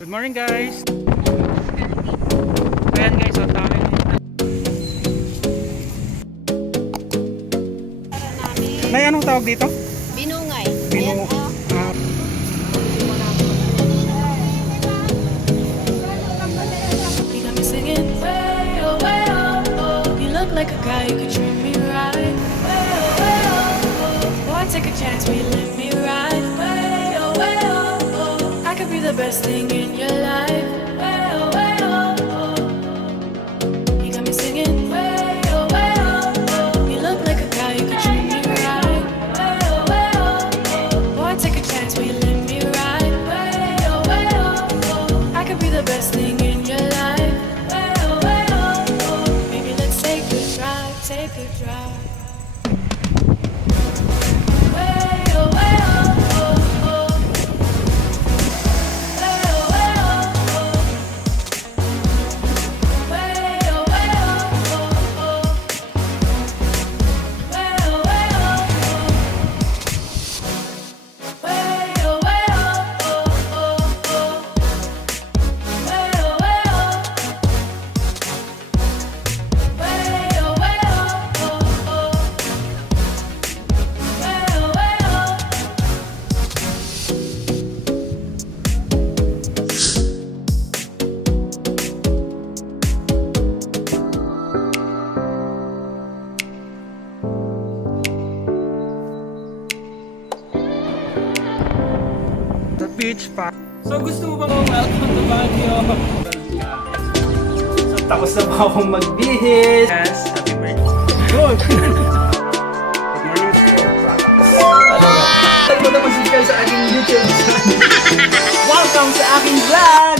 Good morning guys. Ayan guys, so dami. Nay, anong tawag dito? Binungay. Binu You got me singing way oh way oh. You look like a guy who could treat me right. Way oh. Boy, take a chance, will you let me ride? Way oh. I could be the best thing in your life. Way oh. You got me singing way oh. You look like a guy who could treat me right. Way oh. Boy, take a chance, will you let me ride? Way oh. I could be the best thing in your life. Way oh. Maybe let's take a drive, take a drive. Way oh. Way oh. Way oh. Way oh. the beach pa. So gusto mo ba welcome to Baguio? So tapos na ba akong magbihis? Yes, happy birthday. Good! Good morning po. Talaga. Saan mo naman subscribe sa aking YouTube channel? Welcome sa aking vlog!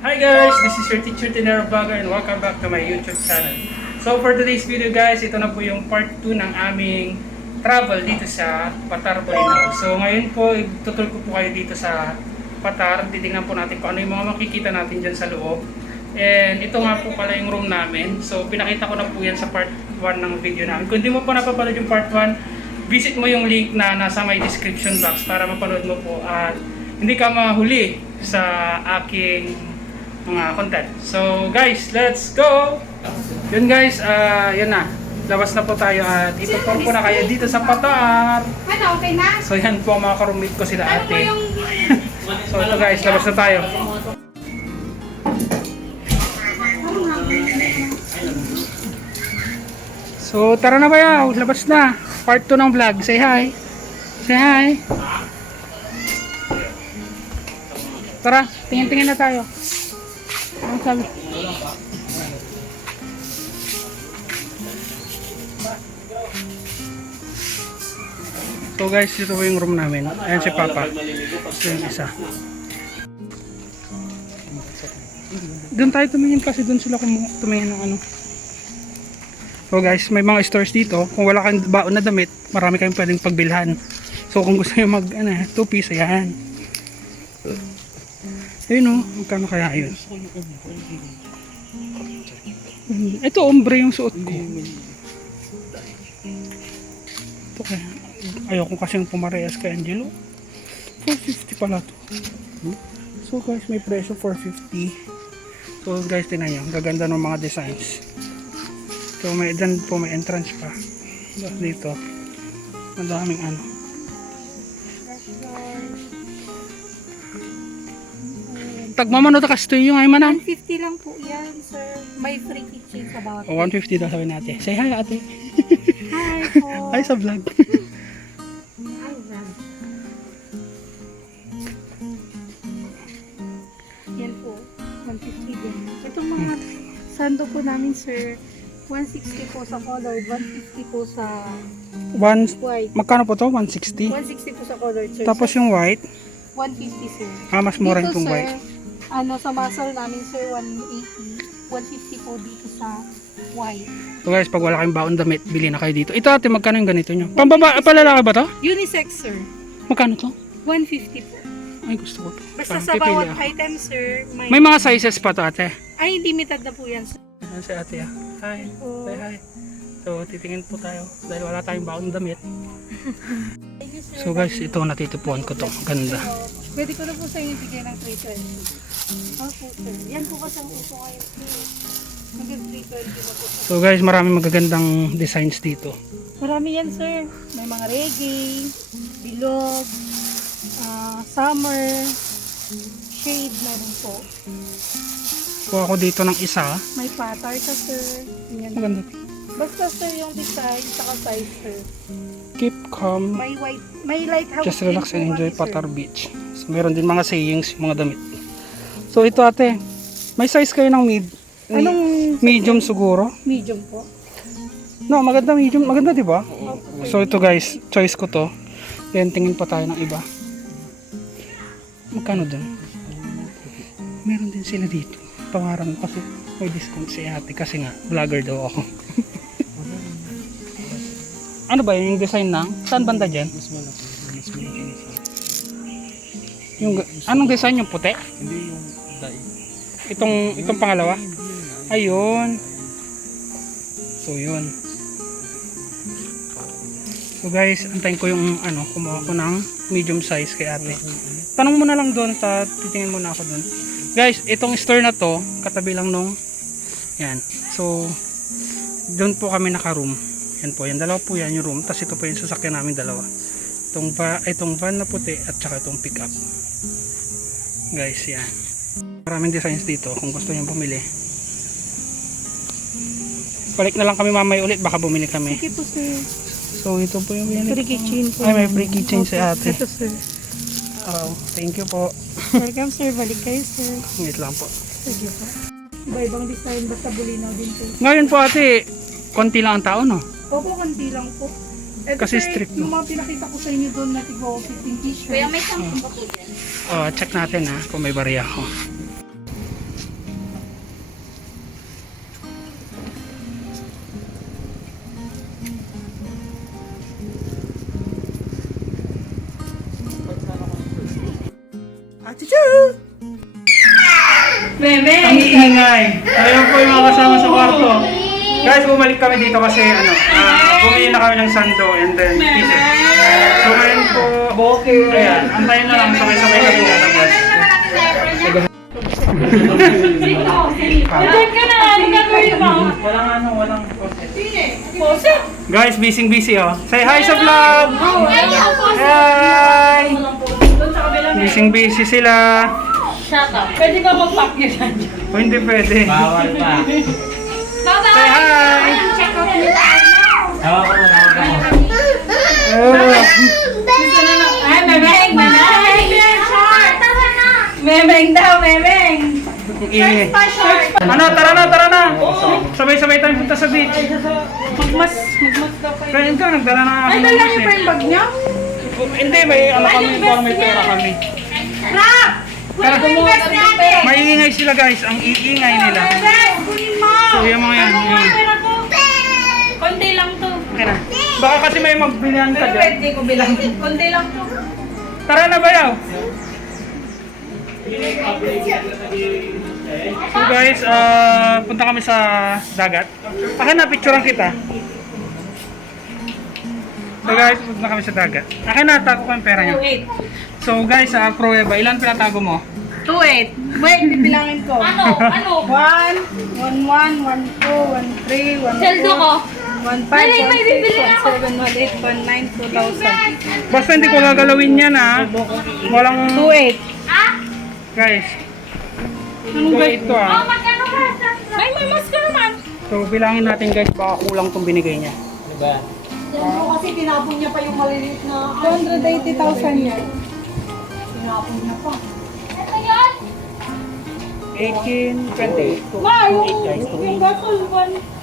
Hi guys! This is your teacher Tinero Vlogger and welcome back to my YouTube channel. So for today's video guys, ito na po yung part 2 ng aming travel dito sa Patar, Bolinao. So ngayon po, itutur ko po kayo dito sa Patar. Titingnan po natin kung ano yung mga makikita natin dyan sa loob. And ito nga po pala yung room namin. So pinakita ko na po yan sa part 1 ng video namin. Kung hindi mo pa napapanood yung part 1, visit mo yung link na nasa my description box para mapanood mo po at hindi ka mahuli sa aking mga content. So guys, let's go! Yun guys, yun na. Labas na po tayo at itutur ko na kayo dito sa Patar. Ano, okay na? So yan po mga ka-roommate ko sila ate. So ito guys, labas na tayo. So tara na bayaw, labas na. Part 2 ng vlog. Say hi. Say hi. Tara, tingin-tingin na tayo. Ano sabi? So guys, ito po yung room namin. Ayan si Papa. Ito yung isa. Doon tayo tumingin kasi doon sila tumingin ng ano. So guys, may mga stores dito. Kung wala kang baon na damit, marami kayong pwedeng pagbilhan. So kung gusto nyo mag 2 piece, ayan. Ayun o, magkano kaya yun? Ito ombre yung suot ko. Ito kaya. Ayoko kasing pumarehas kay Angelo. 450 pala to. So guys, may presyo 450. So guys, tingnan nyo. Gaganda ng mga designs. So may dan po, may entrance pa. Dito. Ang daming ano. Tagmamano ta kastoy yung ay manang. 150 lang po yan, sir. May free kitchen sa bawat. O 150 daw sabi natin. Say hi ate. Hi po. Hi sa vlog. Yan po. 150 din. Itong mga sando po namin, sir. 160 po sa colored, 150 po sa white. Magkano po to? 160? 160 po sa colored, sir. Tapos yung white, 150, sir. mas mura Dito, itong sir, white. sa muscle namin, sir, 180. 150 po dito sa white. So guys, pag wala kayong baon damit, bili na kayo dito. Ito ate, magkano yung ganito nyo? Pambaba, palalaki ba to? Unisex, sir. Magkano to? 150 po. Ay, gusto ko to. Basta Parang sa pipili bawat ako. item, sir, May mga sizes pa to ate. ay, limited na po yan, sir. Ayan si ate ah. Hi. Oh. Say hi. So titingin po tayo dahil wala tayong baon damit. So guys, ito natitipuan ko to. Ganda. Pwede ko na po sa inyo bigyan ng 320. Opo sir. Yan po kasi ang uso ngayon sir. Hanggang 320 po po. So guys, marami magagandang designs dito. Marami yan sir. May mga reggae, bilog, summer, shade meron po. Kuha ko dito ng isa. May patar ka sir. Yan. Maganda. Basta sir yung design saka size sir. Keep calm. May white, may lighthouse. Just relax and din po enjoy kasi, sir. Patar Beach. So, meron din mga sayings, mga damit. So ito ate, may size kayo ng Anong medium siguro? medium po? No, maganda medium. Maganda di ba? Opo. So ito guys, choice ko to. Then tingin pa tayo ng iba. Magkano dun? Meron din sila dito. Tawaran kasi may discount si ate kasi nga vlogger daw ako. Ano ba yung design ng? Saan banda dyan? Yung, anong design yung puti? Hindi yung dai. Itong pangalawa? Ayun. So yun. So guys, antayin ko yung kumuha ko ng medium size kay ate. Tanong mo na lang doon, titingin muna ako doon. Guys, itong store na to, katabi lang nung yan. So doon po kami naka-room. Yan po, yan dalawa po yan yung room. Tapos ito po yung sasakyan namin dalawa. Itong van na puti at saka itong pick up. Guys, yan. Maraming designs dito kung gusto nyo bumili. Balik na lang kami mamaya ulit, baka bumili kami. Sige po sir. So ito po yung Free kitchen po. Ay, may free kitchen si ate. Ito sir. Oh, thank you po. Welcome sir, balik kayo sir. Wait lang po. Sige po. Iba-ibang design, basta Bolinao din po. Ngayon po ate, konti lang ang tao no? Opo, konti lang po. Eto, Kasi sir, strict, yung no? mga pinakita ko sa inyo doon na tigwa 15 t-shirt. Kuya, may 10 ba po yan? Oh, check natin ha, kung may bariya ako. Ang iingay. Ayun po yung mga kasama sa kwarto. Guys, bumalik kami dito kasi bumili na kami ng sando and then pieces. So ngayon po, ayan, antayin na lang, sabay-sabay kami lalabas. Walang Guys, busy oh. Say hi sa vlog! Hi! Busy sila. Shut up. Pwede ka mag-pack nyo dyan. O hindi pwede. Bawal pa. Bye-bye! Say hi! Check out nila. Tawa ko na ako. Ay, memeng! Memeng daw, memeng! Ingay. Tara na! Sabay-sabay tayo punta sa beach. Magmas daw kayo. Kaya ito, nagdala na Ay, dala niyo pa yung bag niyo? Hindi, may kami, para may pera kami. Rock! Tara, Invest natin! maiingay sila guys, ang iingay nila. Kunin mo! So yung mga yan, yun. Konti lang to. Okay na. Baka kasi may magbilihan ka dyan. Pwede ko bilang. Konti lang to. Tara na bayaw! So guys, punta kami sa dagat. Akin na, picturean kita. So guys, punta kami sa dagat. Akin na, tago ko yung pera nyo. 2-8. So guys, sa pruweba, ilan pinatago mo? 2-8. Wait, bibilangin ko. Ano? 1, 1, 1, 1, 2, 1, 3, 1, 4. Seldo ko. 1, 5, 1, 6, 1, 7, 1, 8, 1, 9, 2,000. Basta hindi ko gagalawin yan ha. Walang 2-8. guys. Anong guys ito ah? Magkano ba? May mas ka naman. So bilangin natin guys, baka kulang itong binigay niya. Diba? Kasi tinapon niya pa yung maliliit na 280,000 yan. Tinapon niya pa. Ito yan. 18, 28. Ma, yung guys, gasol,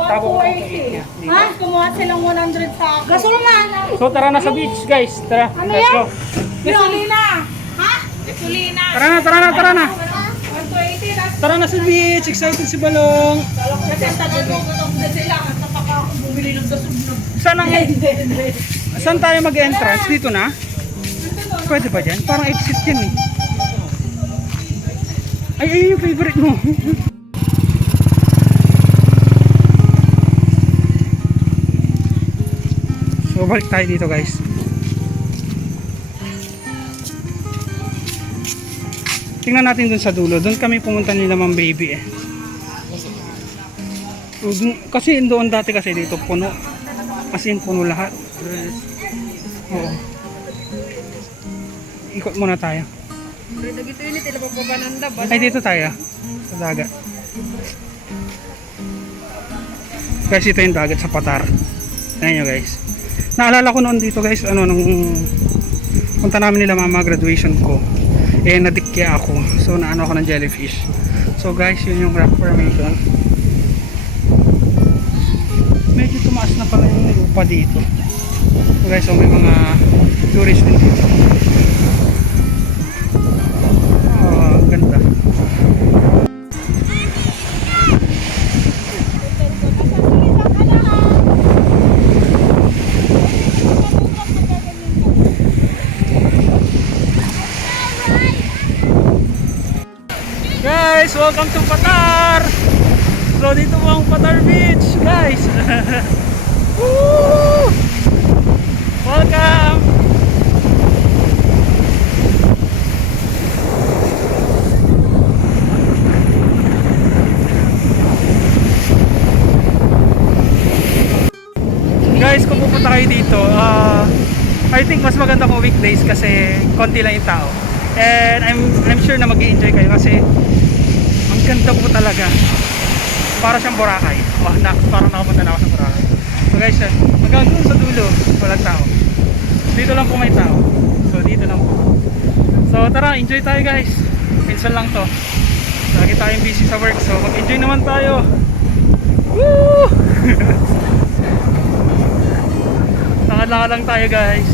Tago ko 1,280. niya. Ha? Kumuha silang 100 sa akin. Gasol man! So tara na sa beach guys. Tara, Ano let's yan? go. Gasolina! Ha? Gasolina! Tara na. 1,280 na. Tara na sa beach. Excited si Balong. Kasi taga-gutom na sila. Kasi baka ako bumili ng gasol. Saan tayo mag-entrance? Dito na? Pwede ba dyan? Parang exit yan eh. Ay, yung favorite mo. balik tayo dito guys. Tingnan natin dun sa dulo. Doon kami pumunta nila Ma'am Baby eh. So, kasi doon dati kasi dito puno. As in puno lahat. Oo. Ikot muna tayo. Ay dito tayo. Sa dagat. Guys, ito yung dagat sa Patar. Ayan nyo guys. Naalala ko noon dito guys, nung punta namin nila mama graduation ko. Nadikya ako. So naano ako ng jellyfish. So guys, yun yung rock formation. Medyo tumaas na pala yung lupa dito. So guys, so may mga tourist din dito. Ganda. Guys, welcome to Patar! So dito po ang Patar Beach, guys! Woo! Welcome! Guys, kung pupunta kayo dito, I think mas maganda kung weekdays kasi konti lang yung tao. And I'm sure na mag-i-enjoy kayo kasi ang ganda po talaga. Para siyang Boracay. Parang nakapunta na ako sa Boracay. So guys, hanggang doon sa dulo, walang tao. Dito lang po may tao. So dito lang po. So tara, enjoy tayo guys. Minsan lang to. Lagi tayong busy sa work. So mag-enjoy naman tayo. Woo! Lakad-lakad lang tayo guys.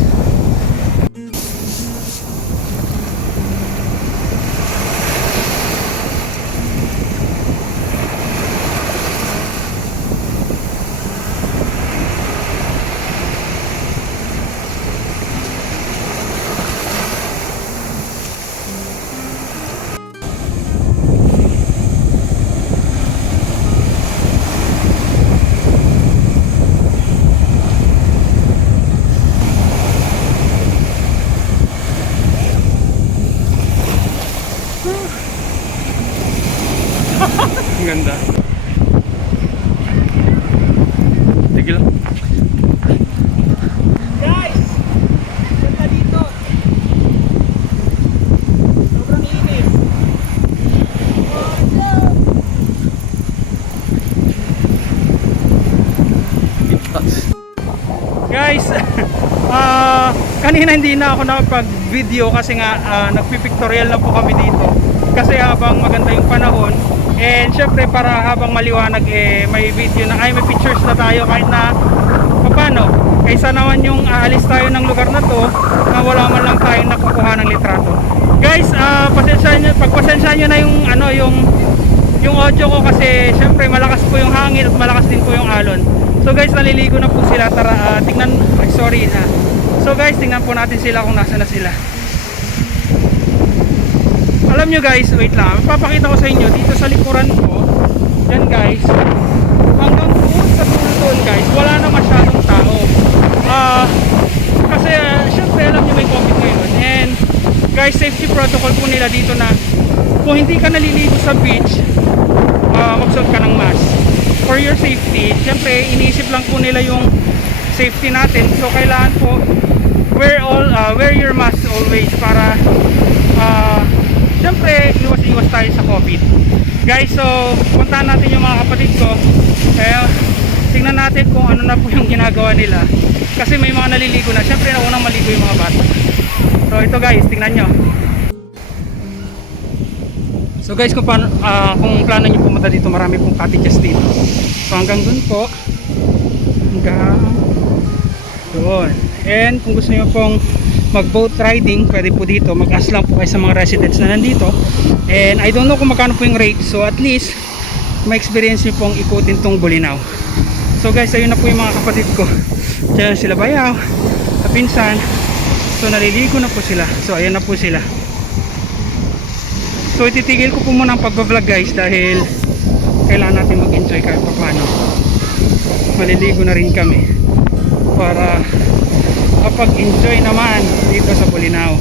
Ang ganda. Tigil. Guys! Ganda dito. Sobrang linis. Guys, kanina hindi na ako nakapag-video kasi nga nagpipictorial na po kami dito. Kasi habang maganda yung panahon, and syempre para habang maliwanag may video na may pictures na tayo kahit na paano. Kaysa naman yung aalis tayo ng lugar na to na wala man lang tayong nakukuha ng litrato. Guys, pagpasensya nyo na yung audio ko kasi syempre malakas po yung hangin at malakas din po yung alon. So guys, naliligo na po sila. Tara, tingnan. Sorry ha. So guys, tingnan po natin sila kung nasa na sila. Alam nyo guys, wait lang, papakita ko sa inyo dito sa likuran ko. Yan guys, hanggang doon sa doon guys, wala na masyadong tao. Kasi syempre alam nyo may COVID ngayon. And guys, safety protocol po nila dito na kung hindi ka naliligo sa beach, magsuot ka ng mask for your safety. Syempre iniisip lang po nila yung safety natin. So kailangan po wear your mask always para syempre iwas tayo sa COVID. Guys, so puntahan natin yung mga kapatid ko. Tingnan natin kung ano na po yung ginagawa nila. Kasi may mga naliligo na. Syempre naunang maligo yung mga bata. So ito guys, tingnan nyo. So guys, kung plano nyo pumunta dito, marami pong cottages dito. So hanggang dun po. Hanggang doon. And kung gusto nyo pong mag boat riding, pwede po dito. Mag-ask lang po kayo sa mga residents na nandito. And I don't know kung magkano po yung rate. So at least ma-experience nyo pong ikutin tong Bolinao. So guys, ayun na po yung mga kapatid ko. Diyan sila bayaw, kapinsan. So naliligo na po sila. So ayan na po sila. So ititigil ko po muna ang pag-vlog guys dahil kailangan natin mag-enjoy kahit pa paano. Maliligo na rin kami para makapag-enjoy naman dito sa Bolinao.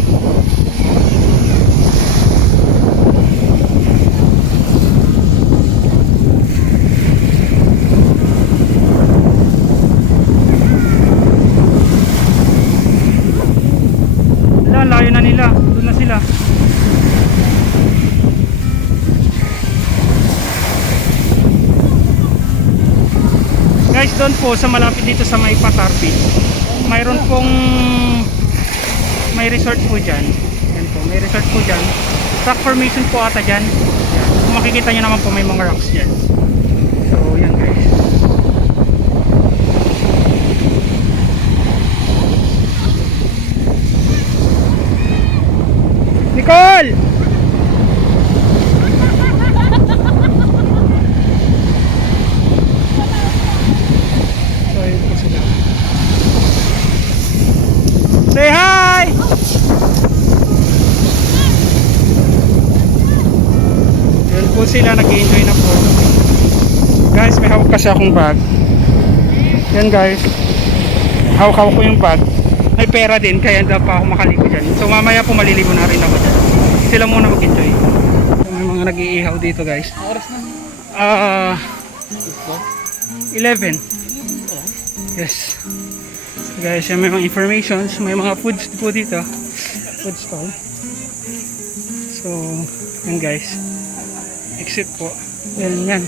Layo na nila, doon na sila. Guys, doon po sa malapit dito sa may Patar Beach, mayroon pong may resort po dyan. Yan po, may resort po dyan. Rock formation po ata dyan. Yan. Kung makikita nyo naman po may mga rocks dyan. So yan guys. Nicole! So, yun po sila. Say hi! Yun po sila, nag-enjoy na po. Guys, may hawak kasi akong bag. Yan guys. Hawak ko yung bag. May pera din, kaya hindi pa ako makaligo dyan. So mamaya po maliligo na rin ako dyan. Sila muna mag-enjoy. So, may mga nag-iihaw dito guys. Oras na. 11. Yes. So, guys, yan may mga informations. May mga foods po dito. Food stall. So, yan guys. Exit po. Yan.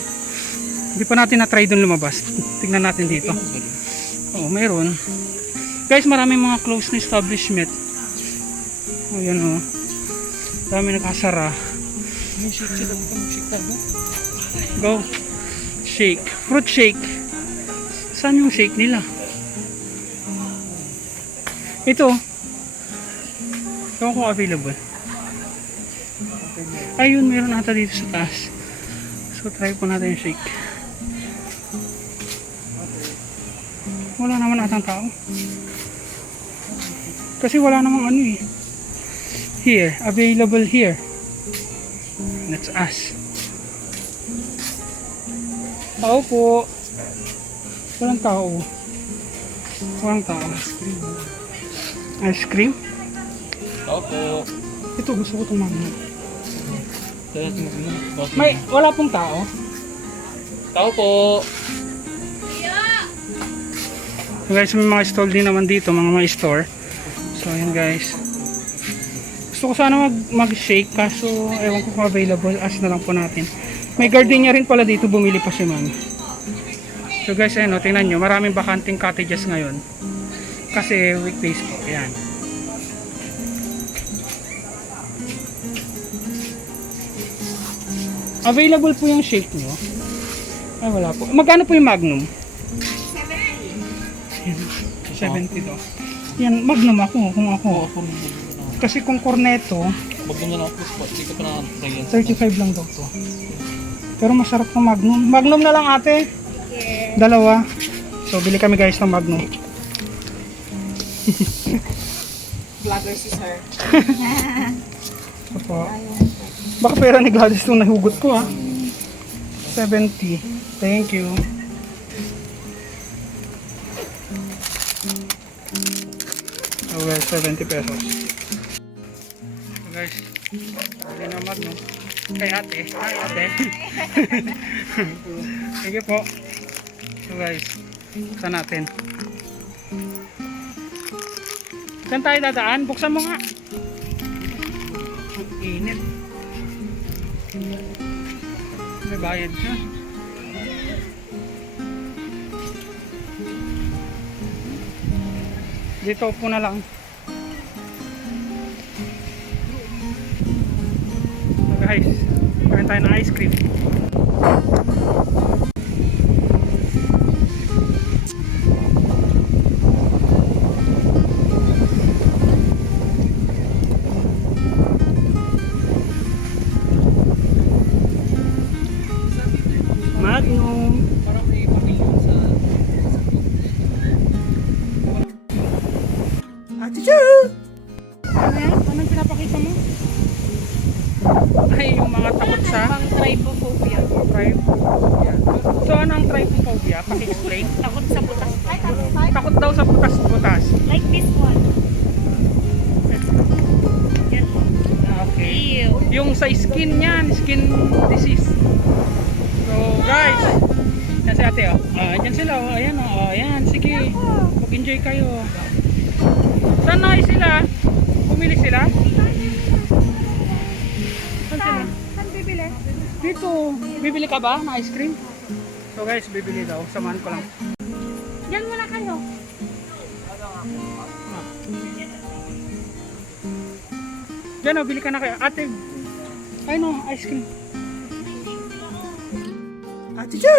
Hindi pa natin na-try dun lumabas. Tignan natin dito. Oo, mayroon. Guys, maraming mga closed na establishment. O yan o. Dami nakasara. May shake sila. Shake tayo. Go. Shake. Fruit shake. Saan yung shake nila? Ito. Ewan kung available. Ayun, meron ata dito sa taas. So, try po natin yung shake. Wala naman atang tao. Kasi wala namang ano eh. Here, available here. That's us. Tao po. Walang tao. Walang tao. Ice cream? Tao po. Ito, gusto ko itong magno. May... Wala pong tao. Tao po. Guys, may mga stall din naman dito, mga store. So, ayan guys. Gusto ko sana mag-shake kaso ewan ko kung available. Ask na lang po natin. May gardenia rin pala dito, bumili pa si ma'am. So guys, ayan o, tingnan nyo. Maraming bakanting cottages ngayon. Kasi weekdays po. Ayan. Available po yung shake nyo. Ay, wala po. Magkano po yung Magnum? 70 to. Yan, Magnum ako, kung ako. Kasi kung Cornetto, Magnum na lang ako spot. Hindi ko pa na-try yan. 35 lang daw to. Pero masarap ng Magnum. Magnum na lang ate. Dalawa. So, bili kami guys ng Magnum. Vlogger si sir. Opo. Baka pera ni Gladys itong nahugot ko ha. 70. Thank you. So guys, 70 pesos. So guys, bili na Magnum. Kay ate. Hi ate. Sige po. So guys, buksan natin. Saan tayo dadaan? Buksan mo nga. Ang init. May bayad siya. Dito po na lang. So guys, kain tayo ng ice cream. Magnum. Parang may pamilyon sa... Ate Chu! Ano yan? Anong pinapakita mo? Ay, yung mga takot sa Pang trypophobia. trypophobia. So, ano ang trypophobia? Paki-explain. Takot sa butas. Takot daw sa butas-butas. Like this one. Okay. Yung sa skin niyan, skin disease. So, guys, yan si ate, oh. Ayan sila, oh. Ayan, oh. Ayan, sige. Mag-enjoy kayo. Saan na sila? Pumili sila? Saan sila? Saan bibili? Dito. Bibili ka ba ng ice cream? So guys, bibili daw. Samahan ko lang. Diyan muna kayo. Diyan, oh, bili ka na kayo. Ate, ayun, oh, ice cream. Ate Chu!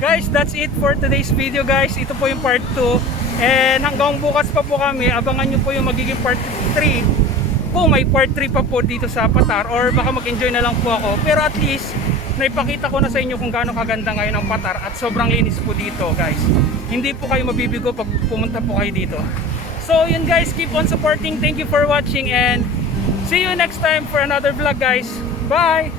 Guys, that's it for today's video guys. Ito po yung part 2. And hanggang bukas pa po kami. Abangan nyo po yung magiging part 3. Kung may part 3 pa po dito sa Patar. Or baka mag-enjoy na lang po ako. Pero at least, naipakita ko na sa inyo kung gaano kaganda ngayon ang Patar. At sobrang linis po dito guys. Hindi po kayo mabibigo pag pumunta po kayo dito. So yun guys, keep on supporting. Thank you for watching. And see you next time for another vlog guys. Bye!